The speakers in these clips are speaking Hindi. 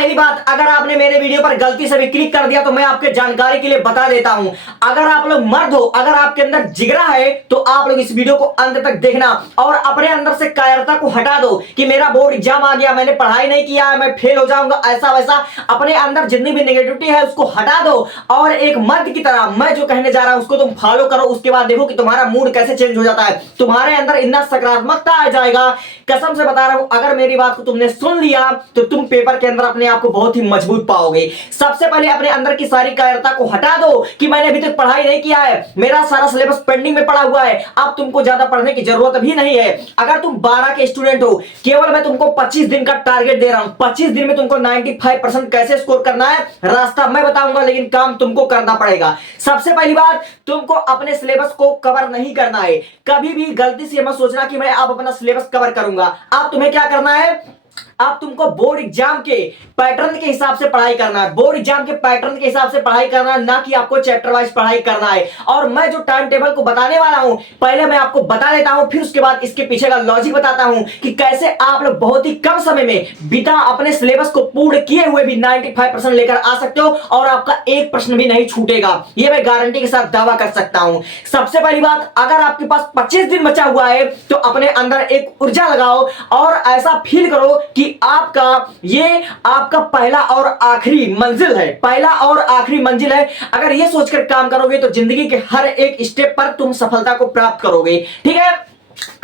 पहली बात, अगर आपने मेरे वीडियो पर गलती से भी क्लिक कर दिया तो मैं आपके जानकारी के लिए बता देता हूं, अगर आप लोग मर्द हो, अगर आपके अंदर जिगरा है तो आप लोग इस वीडियो को अंत तक देखना और अपने अंदर से कायरता को हटा दो कि मेरा बोर्ड एग्जाम आ गया, मैंने पढ़ाई नहीं किया है, मैं फेल हो जाऊंगा, ऐसा वैसा। अपने अंदर जितनी भी नेगेटिविटी है उसको हटा दो और एक मर्द की तरह मैं जो कहने जा रहा हूं उसको तुम फॉलो करो। उसके बाद देखो कि तुम्हारा मूड कैसे चेंज हो जाता है, तुम्हारे अंदर इतना सकारात्मकता आ जाएगा। कसम से बता रहा हूं, अगर मेरी बात को तुमने सुन लिया तो तुम पेपर के अंदर अपने आप को बहुत ही मजबूत पाओगे। सबसे पहले अपने अंदर की सारी कायरता को हटा दो कि मैंने अभी तक पढ़ाई नहीं किया है, मेरा सारा सिलेबस पेंडिंग में पड़ा हुआ है, अब तुमको ज्यादा पढ़ने की जरूरत भी नहीं है। अगर तुम 12 के स्टूडेंट हो, केवल मैं तुमको 25 दिन का टारगेट दे रहा हूं। 25 दिन में तुमको 95% कैसे स्कोर करना है रास्ता मैं बताऊंगा, लेकिन काम तुमको करना पड़ेगा। सबसे पहली बात, तुमको अपने सिलेबस को कवर नहीं करना है। कभी भी गलती से मत सोचना कि मैं अब अपना सिलेबस कवर करूंगा। अब तुम्हें क्या करना है, अब तुमको बोर्ड एग्जाम के पैटर्न के हिसाब से पढ़ाई करना है, बोर्ड एग्जाम के पैटर्न के हिसाब से पढ़ाई करना है, ना कि आपको चैप्टर वाइज पढ़ाई करना है। और मैं जो टाइम टेबल को बताने वाला हूं, पहले मैं आपको बता देता हूं, फिर उसके बाद इसके पीछे का लॉजिक बताता हूं कि कैसे आप लोग बहुत ही कम समय में बिना अपने सिलेबस को पूर्ण किए हुए भी 95% लेकर आ सकते हो और आपका एक प्रश्न भी नहीं छूटेगा। यह मैं गारंटी के साथ दावा कर सकता हूं। सबसे पहली बात, अगर आपके पास 25 दिन बचा हुआ है तो अपने अंदर एक ऊर्जा लगाओ और ऐसा फील करो कि आपका पहला और आखिरी मंजिल है, पहला और आखिरी मंजिल है। अगर यह सोचकर काम करोगे तो जिंदगी के हर एक स्टेप पर तुम सफलता को प्राप्त करोगे। ठीक है,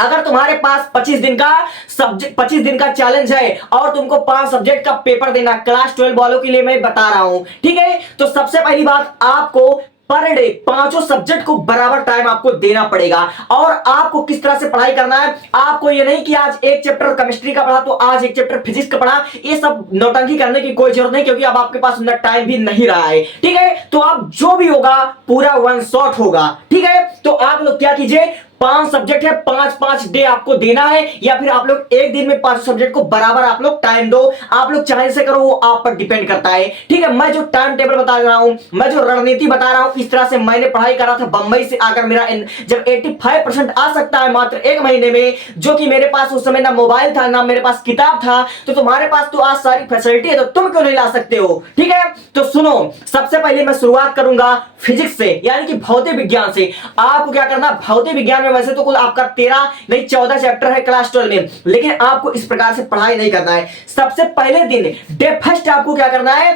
अगर तुम्हारे पास 25 दिन का चैलेंज है और तुमको 5 सब्जेक्ट का पेपर देना, क्लास 12 वालों के लिए मैं बता रहा हूं, ठीक है, तो सबसे पहली बात, आपको पर डे 5 सब्जेक्ट को बराबर टाइम आपको देना पड़ेगा। और आपको किस तरह से पढ़ाई करना है, आपको ये नहीं कि आज एक चैप्टर केमिस्ट्री का पढ़ा तो आज एक चैप्टर फिजिक्स का पढ़ा, ये सब नौटंकी करने की कोई जरूरत नहीं, क्योंकि अब आपके पास उतना टाइम भी नहीं रहा है। ठीक है, तो आप जो भी होगा पूरा वन शॉट होगा। ठीक है, तो आप लोग क्या कीजिए, 5 सब्जेक्ट है, 5-5 डे आपको देना है, या फिर आप लोग एक दिन में 5 सब्जेक्ट को बराबर आप लोग टाइम दो। आप लोग चाहे से करो, वो आप पर डिपेंड करता है। ठीक है, मैं जो टाइम टेबल बता रहा हूं, मैं जो रणनीति बता रहा हूं, इस तरह से मैंने पढ़ाई करा था। बंबई से आकर मेरा जब 85% आ सकता है मात्र 1 महीने में, जो कि मेरे पास उस समय ना मोबाइल था ना मेरे पास किताब था, तो तुम्हारे पास तो आज सारी फैसिलिटी है, तो तुम क्यों नहीं ला सकते हो। ठीक है, तो सुनो, सबसे पहले मैं शुरुआत करूंगा फिजिक्स से, यानी कि भौतिक विज्ञान से। आपको क्या करना, भौतिक विज्ञान वैसे तो कुल आपका 13 नहीं 14 चैप्टर है क्लास 12 में, लेकिन आपको इस प्रकार से पढ़ाई नहीं करना है। सबसे पहले दिन डे फर्स्ट आपको क्या करना है,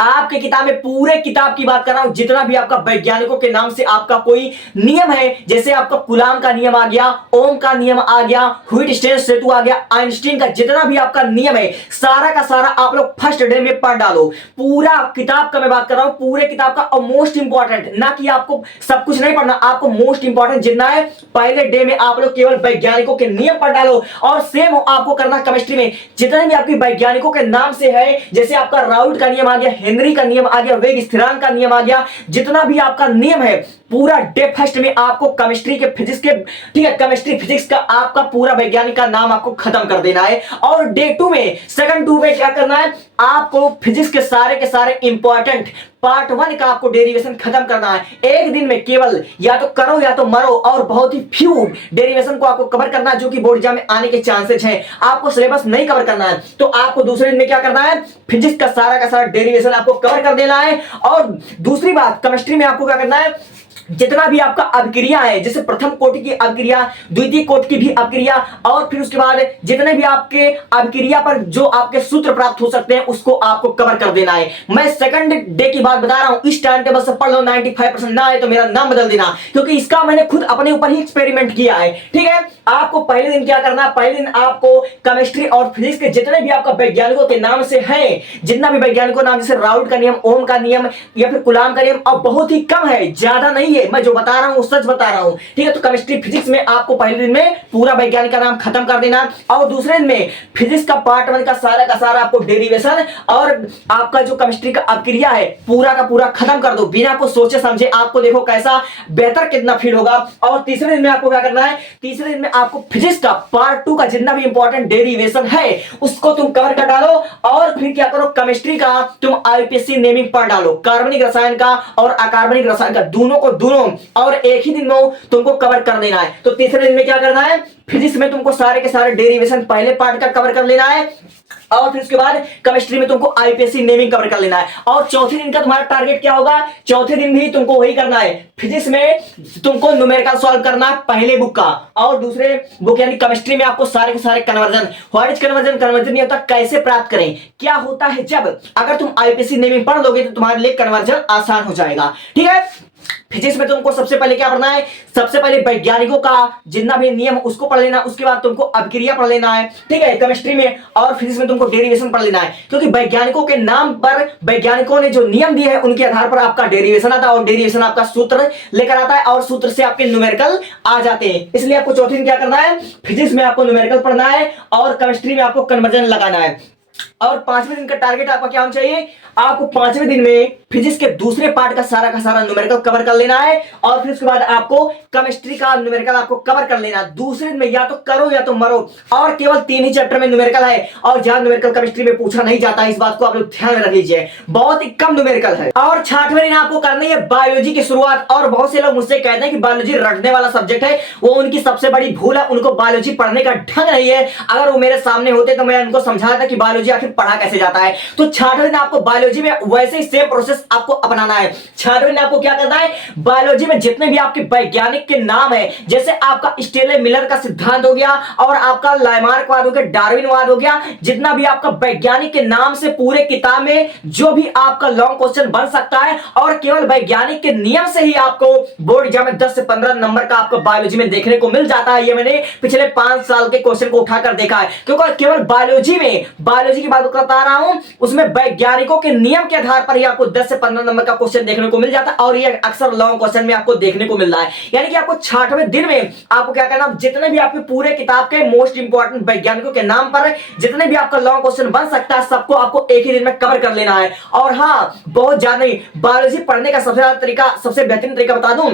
आपके किताब में, पूरे किताब की बात कर रहा हूं, जितना भी आपका वैज्ञानिकों के नाम से आपका कोई नियम है, जैसे आपका कूलाम का नियम आ गया, ओम का नियम आ गया, व्हिटस्टीन सेतु आ गया, आइंस्टीन का जितना भी आपका नियम है, सारा का सारा आप लोग फर्स्ट डे में पढ़ डालो। पूरा किताब का मैं बात कर रहा हूं, पूरे किताब का। और मोस्ट इंपॉर्टेंट, ना कि आपको सब कुछ नहीं पढ़ना, आपको मोस्ट इंपॉर्टेंट जितना है, पहले डे में आप लोग केवल वैज्ञानिकों के नियम पढ़ डालो। और सेम आपको करना केमिस्ट्री में, जितने भी आपके वैज्ञानिकों के नाम से है, जैसे आपका राउल्ट का नियम आ गया, हेनरी का नियम आ गया, वेग स्थिरांक का नियम आ गया, जितना भी आपका नियम है, पूरा डे फर्स्ट में आपको केमिस्ट्री के फिजिक्स के, ठीक है, केमिस्ट्री फिजिक्स का आपका पूरा वैज्ञानिक का नाम आपको खत्म कर देना है। और डे 2 में, सेकंड 2 में क्या करना है, आपको फिजिक्स के सारे इंपॉर्टेंट पार्ट 1 का आपको डेरिवेशन खत्म करना है। एक दिन में केवल या तो करो या तो मरो, और बहुत ही फ्यू डेरिवेशन को आपको कवर करना है, जो कि बोर्ड एग्जाम में आने के चांसेस हैं। आपको सिलेबस नहीं कवर करना है, तो आपको दूसरे दिन में क्या करना है, फिजिक्स का सारा डेरिवेशन आपको कवर कर देना है। और दूसरी बात, केमिस्ट्री में आपको क्या करना है, जितना भी आपका अभिक्रिया है, जैसे प्रथम कोटि की अभिक्रिया, द्वितीय कोटि की भी अभिक्रिया, और फिर उसके बाद जितने भी आपके अभिक्रिया पर जो आपके सूत्र प्राप्त हो सकते हैं, उसको आपको कवर कर देना है। मैं सेकंड डे की बात बता रहा हूं, इस टाइम टेबल से पढ़ लो, 95% ना है तो मेरा नाम बदल देना, क्योंकि इसका मैंने खुद अपने ऊपर ही एक्सपेरिमेंट किया है। ठीक है, आपको पहले दिन क्या करना है, पहले दिन आपको केमिस्ट्री और फिजिक्स के जितने भी आपका वैज्ञानिकों के नाम से है, जितना भी वैज्ञानिकों नाम, जैसे राउल्ट का नियम, ओम का नियम, या फिर कूलाम का नियम, और बहुत ही कम है, ज्यादा नहीं, मैं जो बता रहा हूं सच बता रहा हूं। ठीक है, तो केमिस्ट्री फिजिक्स में आपको पहले दिन में पूरा वैज्ञानिक का नाम खत्म कर देना, और दूसरे दिन में फिजिक्स का पार्ट 1 का सारा आपको डेरिवेशन और आपका जो केमिस्ट्री का अभिक्रिया है पूरा का पूरा खत्म कर दो, बिना कुछ सोचे समझे। आपको देखो कैसा बेहतर कितना फील होगा। और तीसरे दिन में आपको क्या करना है, तीसरे दिन में आपको फिजिक्स का पार्ट 2 का जितना भी इंपॉर्टेंट डेरिवेशन है उसको तुम कवर कर डालो। और फिर क्या करो, केमिस्ट्री का तुम आईपीएससी नेमिंग पढ़ डालो, कार्बनिक रसायन का और अकार्बनिक रसायन का, दोनों को दोनों, और एक ही दिन में तुमको कवर कर देना है। तो तीसरे दिन में क्या करना है, फिजिक्स में तुमको सारे के सारे डेरिवेशन पहले पार्ट का कवर कर लेना है। और फिर उसके बाद केमिस्ट्री में तुमको आईपीएससी नेमिंग कवर कर लेना है। और चौथे दिन का तुम्हारा टारगेट क्या होगा, चौथे दिन भी तुमको वही करना है। फिजिक्स में तुमको न्यूमेरिकल सॉल्व करना है पहले बुक का, और दूसरे बुक यानी केमिस्ट्री में आपको सारे के सारे conversion, what is conversion, conversion नहीं होता कैसे प्राप्त करें, क्या होता है जब, अगर तुम आईपीएससी नेमिंग पढ़ लोगे तो तुम्हारे लिए कन्वर्जन आसान हो जाएगा। ठीक है, फिजिक्स में तुमको सबसे पहले क्या पढ़ना है, सबसे पहले वैज्ञानिकों का जितना भी नियम उसको पढ़ लेना, उसके बाद तुमको अभिक्रिया पढ़ लेना है। ठीक है, केमिस्ट्री में और फिजिक्स में तुमको डेरिवेशन पढ़ लेना है, क्योंकि वैज्ञानिकों के नाम पर वैज्ञानिकों ने जो नियम दिए हैं उनके आधार पर आपका डेरिवेशन आता है, और डेरिवेशन आपका सूत्र लेकर आता है, और सूत्र से आपके न्यूमेरिकल आ जाते हैं। इसलिए आपको चौथे दिन क्या करना है, फिजिक्स में आपको न्यूमेरिकल पढ़ना है और केमिस्ट्री में आपको कन्वर्जन लगाना है। और पांचवें दिन का टारगेट आपका क्या होना चाहिए, आपको पांचवें दिन में फिजिक्स के दूसरे पार्ट का सारा न्यूमेरिकल कवर कर लेना है, और फिर उसके बाद आपको केमिस्ट्री का न्यूमेरिकल आपको कवर कर लेना है। दूसरे दिन में या तो करो या तो मरो, और केवल 3 ही चैप्टर में न्यूमेरिकल है, और ज्यादा न्यूमेरिकल केमिस्ट्री में पूछा नहीं जाता है, इस बात को आप लोग ध्यान में रख लीजिए, बहुत ही कम न्यूमेरिकल है। और छठवें दिन आपको करनी है बायोलॉजी की शुरुआत। और बहुत से लोग मुझसे कहते हैं कि बायोलॉजी रटने वाला सब्जेक्ट है, वो उनकी सबसे बड़ी भूल है, उनको बायोलॉजी पढ़ने का ढंग नहीं है। अगर वो मेरे सामने होते तो मैं उनको समझाता कि बायोलॉजी आखिर पढ़ा कैसे जाता है। तो छठवें दिन आपको बायोलॉजी में वैसे ही सेम प्रोसेस आपको अपनाना है। छठवें दिन आपको क्या करना है, बायोलॉजी में जितने भी आपके वैज्ञानिक के नाम है, जैसे आपका स्टेले मिलर का सिद्धांत हो गया, और आपका लामार्कवाद हो गया, डार्विनवाद हो गया, जितना भी आपका वैज्ञानिक के नाम से पूरे किताब में जो भी आपका लॉन्ग क्वेश्चन बन सकता है, और केवल वैज्ञानिक के नियम से ही आपको बोर्ड एग्जाम में 10 से 15 नंबर का आपको बायोलॉजी में देखने को मिल जाता है। ये मैंने पिछले 5 साल के क्वेश्चन को उठाकर देखा है, क्योंकि केवल बायोलॉजी में, बायोलॉजी की बात बता रहा हूं, उसमें वैज्ञानिकों के नियम के आधार पर ही आपको 10 से 15 नंबर का क्वेश्चन देखने को मिल जाता है, और ये अक्सर लॉन्ग क्वेश्चन में आपको देखने को मिल रहा है। यानी कि आपको 6वें दिन में आपको क्या करना, जितने भी आपके पूरे किताब के मोस्ट इंपॉर्टेंट वैज्ञानिकों के नाम पर जितने भी आपका लॉन्ग क्वेश्चन बन सकता है, सबको आपको एक ही दिन में कवर कर लेना है। और हाँ, बहुत ज्यादा नहीं, बायोलॉजी पढ़ने का सबसे ज्यादा तरीका, सबसे बेहतरीन तरीका बता दूं,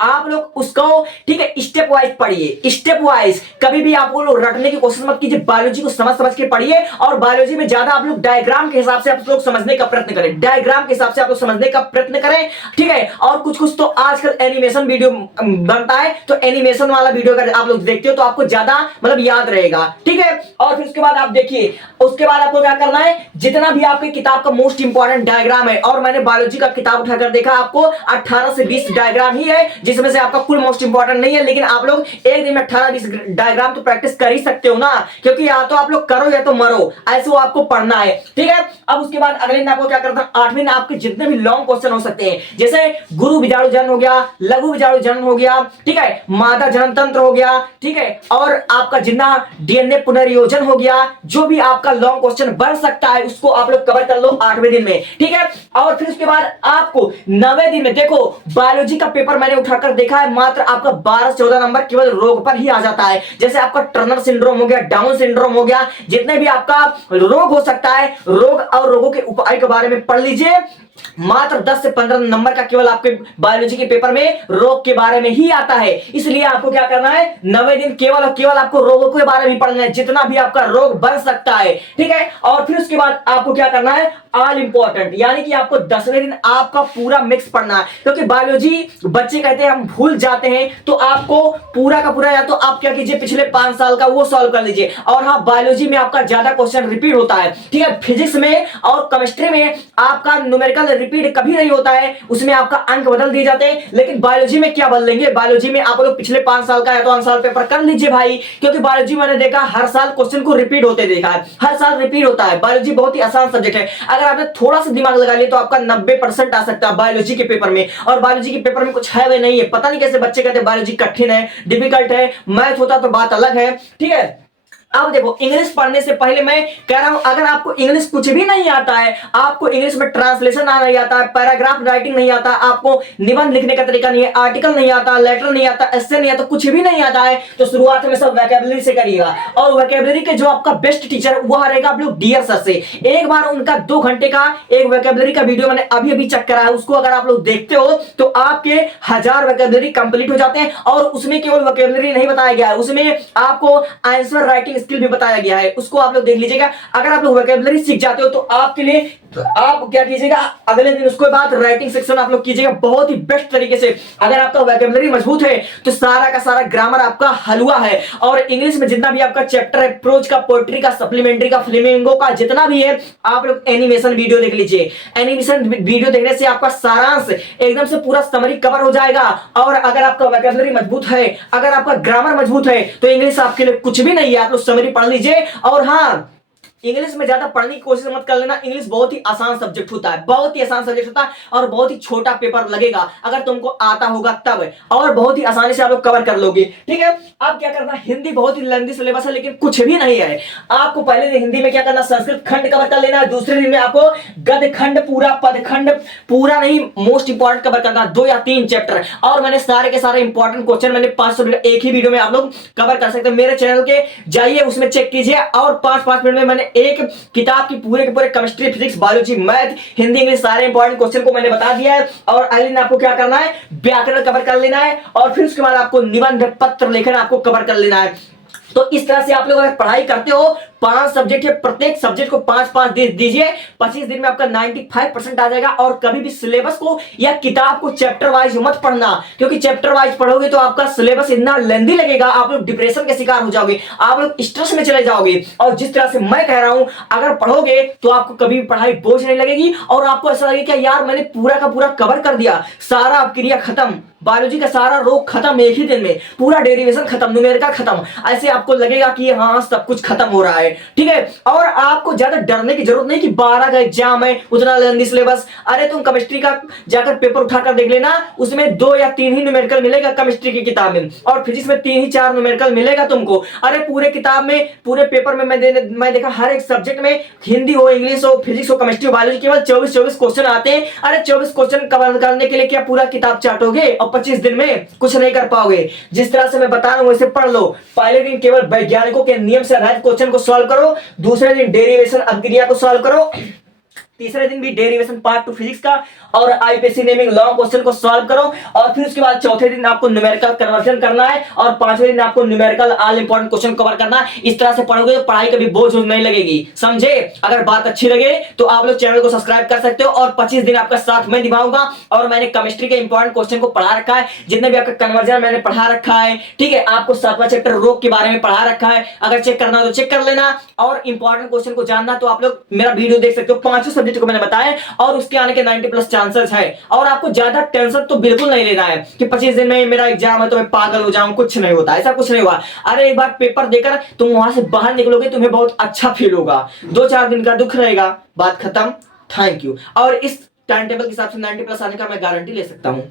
आप लोग उसको, ठीक है, स्टेप वाइज पढ़िए, स्टेप वाइज। कभी भी आप लोग रटने की कोशिश मत कीजिए, बायोलॉजी को समझ समझ के पढ़िए। और बायोलॉजी में ज्यादा आप लोग डायग्राम के हिसाब से आप लोग समझने का प्रयत्न करें, डायग्राम के हिसाब से आप लोग समझने का प्रयत्न करें। ठीक है, और कुछ कुछ तो आजकल एनिमेशन वीडियो बनता है, तो एनिमेशन वाला वीडियो अगर आप लोग देखते हो तो आपको ज्यादा मतलब याद रहेगा। ठीक है, और फिर उसके बाद आप देखिए, उसके बाद आपको क्या करना है, जितना भी आपकी किताब का मोस्ट इंपॉर्टेंट डायग्राम है, और मैंने बायोलॉजी का किताब उठाकर देखा, आपको 18 से 20 डायग्राम ही है, जिसमें से आपका कुल मोस्ट इंपॉर्टेंट नहीं है, लेकिन आप लोग एक दिन में 18-20 डायग्राम तो प्रैक्टिस कर ही सकते हो ना, क्योंकि या तो आप लोग करो या तो मरो, ऐसे वो आपको पढ़ना है। ठीक है, अब उसके बाद अगले दिन आपको क्या करना है, 8वें दिन आपके जितने भी लॉन्ग क्वेश्चन हो सकते हैं, जैसे गुरु बीजाणु जनन हो गया, लघु बीजाणु जनन हो गया, ठीक है, मादा जनन तंत्र हो गया, ठीक है, और आपका जितना डीएनए पुनर्योजन हो गया, जो भी आपका लॉन्ग क्वेश्चन बन सकता है उसको आप लोग कवर कर लो 8वें दिन में। ठीक है, और फिर उसके बाद आपको 9वें दिन में, देखो बायोलॉजी का पेपर मैंने उठाकर देखा है, मात्र आपका 12-14 नंबर केवल रोग पर ही आ जाता है। जैसे आपका टर्नर सिंड्रोम हो गया, डाउन सिंड्रोम हो गया, जितने भी आपका रोग हो सकता है, रोग और रोगों के उपाय के बारे में पढ़ लीजिए। मात्र 10 से 15 नंबर का केवल आपके बायोलॉजी के पेपर में रोग के बारे में ही आता है। इसलिए आपको क्या करना है, 9वें दिन केवल और केवल आपको रोगों के बारे में पढ़ना है, जितना भी आपका रोग बन सकता है। ठीक है, और फिर उसके बाद आपको क्या करना है, ऑल इंपॉर्टेंट, यानी कि आपको 10वें दिन आपका पूरा मिक्स पढ़ना है, क्योंकि बायोलॉजी बच्चे कहते हैं हम भूल जाते हैं, तो आपको पूरा का पूरा, या तो आप क्या कीजिए पिछले 5 साल का वो सॉल्व कर लीजिए। और हाँ, बायोलॉजी में आपका ज्यादा क्वेश्चन रिपीट होता है। ठीक है, फिजिक्स में और केमिस्ट्री में आपका न्यूमेरिकल रिपीट कभी नहीं होता है, उसमें आपका अंक बदल दिए जाते हैं। लेकिन बायोलॉजी में क्या बदलेंगे, बायोलॉजी में आप लोग पिछले 5 साल का या तो आंसर पेपर कर लीजिए भाई, क्योंकि बायोलॉजी मैंने देखा हर साल क्वेश्चन को रिपीट होते देखा है, हर साल रिपीट होता है। बायोलॉजी बहुत ही आसान सब्जेक्ट है, अगर आपने थोड़ा सा दिमाग लगा लिया तो आपका 90% आ सकता है बायोलॉजी के पेपर में। और बायोलॉजी के पेपर में कुछ है वे नहीं है, पता नहीं कैसे बच्चे कहते हैं बायोलॉजी कठिन है, डिफिकल्ट है, मैथ होता तो बात अलग है। ठीक है, अब देखो, इंग्लिश पढ़ने से पहले मैं कह रहा हूं, अगर आपको इंग्लिश कुछ भी नहीं आता है, आपको इंग्लिश में ट्रांसलेशन नहीं आता है, पैराग्राफ राइटिंग नहीं आता, आपको निबंध लिखने का तरीका नहीं है, आर्टिकल नहीं आता, लेटर नहीं आता, एस्से नहीं आता, कुछ भी नहीं आता है, तो शुरुआत में सब वोकैबुलरी से करिएगा। और वोकैबुलरी के जो आपका बेस्ट टीचर वो रहेगा आप लोग डियर सर से। एक बार उनका 2 घंटे का एक वोकैबुलरी का वीडियो मैंने अभी चेक करा है, उसको अगर आप लोग देखते हो तो आपके 1000 वोकैबुलरी कंप्लीट हो जाते हैं। और उसमें केवल वोकैबुलरी नहीं बताया गया है, उसमें आपको आंसर राइटिंग वोकैबुलरी स्किल भी बताया गया है, उसको आप लोग देख लीजिएगा। अगर आप लोग वोकैबुलरी सीख जाते हो तो आपके लिए तो आप क्या कीजिएगा, अगले दिन उसके बाद राइटिंग सेक्शन आप लोग कीजिएगा बहुत ही बेस्ट तरीके से। अगर आपका वोकैबुलरी मजबूत है तो सारा का सारा ग्रामर आपका हलवा है। और इंग्लिश में जितना भी आपका चैप्टर है, प्रोज का, पोएट्री का, सप्लीमेंट्री का, फ्लेमिंगो का, जितना भी है, आप लोग एनिमेशन वीडियो देख लीजिए। एनिमेशन वीडियो देखने से आपका सारांश एकदम से पूरा समरी कवर हो जाएगा। और अगर आपका वोकैबुलरी मजबूत है, अगर आपका ग्रामर मजबूत है, तो इंग्लिश आपके लिए कुछ भी नहीं है। आप लोग समरी पढ़ लीजिए। और हाँ, इंग्लिश में ज्यादा पढ़ने की कोशिश मत कर लेना। इंग्लिश बहुत ही आसान सब्जेक्ट होता है, बहुत ही आसान सब्जेक्ट होता है, और बहुत ही छोटा पेपर लगेगा अगर तुमको आता होगा तब, और बहुत ही आसानी से आप लोग कवर कर लोगे। ठीक है, अब क्या करना, हिंदी बहुत ही लेंथी सिलेबस है लेकिन कुछ भी नहीं है। आपको पहले दिन हिंदी में क्या करना, संस्कृत खंड कवर कर लेना है। दूसरे दिन में आपको गद्य खंड पूरा, पद खंड पूरा नहीं, मोस्ट इंपॉर्टेंट कवर करना, 2 या 3 चैप्टर। और मैंने सारे के सारे इंपॉर्टेंट क्वेश्चन मैंने 500 मिनट एक ही वीडियो में आप लोग कवर कर सकते हैं। मेरे चैनल के जाइए, उसमें चेक कीजिए, और 5-5 मिनट में मैंने एक किताब की पूरे के पूरे chemistry, physics, biology, math, Hindi, English सारे इंपॉर्टेंट क्वेश्चन को मैंने बता दिया है। और अगले दिन आपको क्या करना है, व्याकरण कवर कर लेना है, और फिर उसके बाद आपको निबंध, पत्र लेखन आपको कवर कर लेना है। तो इस तरह से आप लोग अगर पढ़ाई करते हो, 5 सब्जेक्ट है, प्रत्येक सब्जेक्ट को 5-5 दीजिए, 25 दिन में आपका 95% आ जाएगा। और कभी भी सिलेबस को या किताब को चैप्टर वाइज मत पढ़ना, क्योंकि चैप्टर वाइज पढ़ोगे तो आपका सिलेबस इतना लेंथी लगेगा, आप लोग डिप्रेशन के शिकार हो जाओगे, आप लोग स्ट्रेस में चले जाओगे। और जिस तरह से मैं कह रहा हूं, अगर पढ़ोगे तो आपको कभी भी पढ़ाई बोझ नहीं लगेगी, और आपको ऐसा लगेगा कि यार मैंने पूरा का पूरा कवर कर दिया, सारा क्रिया खत्म, बायोलॉजी का सारा रोग खत्म एक ही दिन में, पूरा डेरिवेशन खत्म, न्यूमेरिकल खत्म। ऐसे आपको लगेगा कि हाँ सब कुछ खत्म हो रहा है। ठीक है, और आपको ज्यादा डरने की जरूरत नहीं कि 12 का एग्जाम है, उतना लेंथी सिलेबस। अरे तुम केमिस्ट्री का जाकर पेपर उठाकर देख लेना, उसमें 2 या 3 ही न्यूमेरिकल मिलेगा केमिस्ट्री की किताब में, और फिजिक्स में 3 ही 4 न्यूमेरिकल मिलेगा तुमको। अरे पूरे किताब में, पूरे पेपर में मैं देखा हर एक सब्जेक्ट में, हिंदी हो, इंग्लिश हो, फिजिक्स हो, केमिस्ट्री हो, बायोलॉजी, केवल 24 क्वेश्चन आते हैं। अरे 24 क्वेश्चन कवर करने के लिए क्या पूरा किताब चाटोगे, और 25 दिन में कुछ नहीं कर पाओगे। जिस तरह से मैं बता रहा हूं वैसे पढ़ लो। पहले दिन केवल वैज्ञानिकों के नियम से आधारित क्वेश्चन को सॉल्व करो, दूसरे दिन डेरिवेशन अभिक्रिया को सॉल्व करो, तीसरे दिन भी डेरिवेशन पार्ट 2 फिजिक्स का और आईपीसी नेमिंग लॉन्ग क्वेश्चन को सॉल्व करो। और फिर उसके बाद चौथे दिन आपको न्यूमेरिकल कन्वर्जन करना है, और 5वें दिन आपको numerical all important question cover करना है। इस तरह से पढ़ोगे तो पढ़ाई कभी बोझ नहीं लगेगी, समझे। अगर बात अच्छी लगे तो आप लोग चैनल को सब्सक्राइब कर सकते हो, और 25 दिन आपका साथ में निभाऊंगा। और मैंने केमिस्ट्री के इंपॉर्टेंट क्वेश्चन को पढ़ा रखा है, जितने भी आपका कन्वर्जन मैंने पढ़ा रखा है। ठीक है, आपको 7वां चैप्टर रोग के बारे में पढ़ा रखा है, अगर चेक करना हो तो चेक कर लेना। और इंपॉर्टेंट क्वेश्चन को जानना तो आप लोग मेरा वीडियो देख सकते हो, 5 सब्जेक्ट को मैंने बताया, और उसके आने के 90+ चांसेस है। और आपको ज्यादा टेंशन तो बिल्कुल नहीं लेना है कि 25 दिन में मेरा एग्जाम है तो मैं पागल हो जाऊं, कुछ नहीं होता, ऐसा कुछ नहीं हुआ। अरे एक बार पेपर देकर तुम वहां से बाहर निकलोगे, तुम्हें बहुत अच्छा फील होगा, 2-4 दिन का दुख रहेगा, बात खत्म। Thank you. और इस टाइम टेबल के हिसाब से 90+ आने का मैं गारंटी ले सकता हूं।